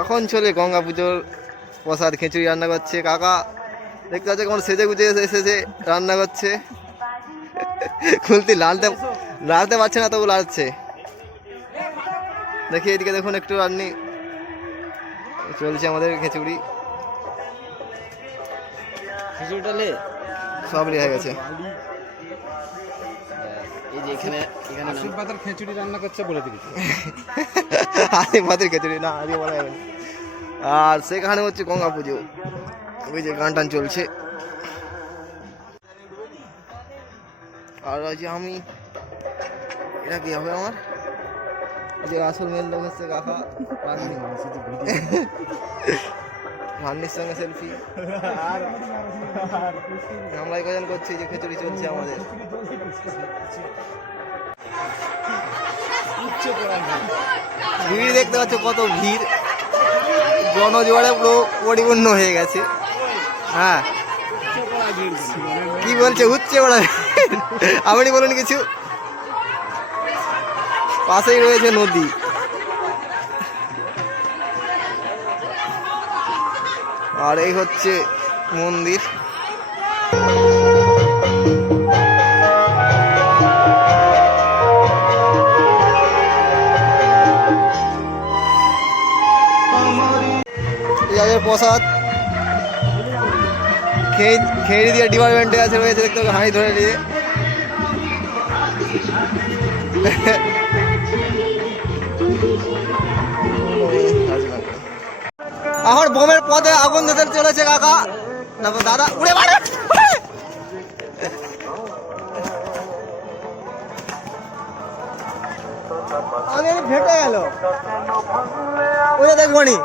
এখন চলে গঙ্গা পুজোর প্রসাদ খিচুড়ি রান্না করছে কাকা। দেখতে পাচ্ছে কেমন সেজে গুজে এসেছে রান্না করছে। খুলতি লাড়তে পারছে না, তবু লাড়ছে। দেখি এদিকে দেখুন একটু রান্নি চলছে আমাদের খিচুড়ি। সব রেখে গেছে। এই যে এখানে আশীর্বাদের খিচুড়ি রান্না করছে বলে দিবি। আশীর্বাদের খিচুড়ি না, আজকে বলা যাবে না। আর সেখানে হচ্ছে গঙ্গা পুজো, ওই যে গান টান চলছে। আর আছে আমি, এটা কি হবে আমার যে আসল মেন লোক হচ্ছে কাকা ভান্নির সঙ্গে সেলফি। আমরা কজন করছি যে খিচুড়ি চলছে আমাদের। ভিড় দেখতে পাচ্ছ, কত ভিড়, জনজোয়ারে পুরো পরিপূর্ণ হয়ে গেছে। হ্যাঁ কি বলছে, উচ্ছে ওরা আপনি বলুন কিছু। পাশেই রয়েছে নদী। আর এই হচ্ছে মন্দির। প্রসাদ খেয়ে দিয়ে ডিপার্টমেন্টে আছে রয়েছে, দেখতে হাঁড়ি ধরে নিয়ে। এখন বোমের পদে আগুন ধরতে চলেছে কাকা। দাদা উড়ে মারে, আমি ফেটে গেল। ওটা দেখবো নি।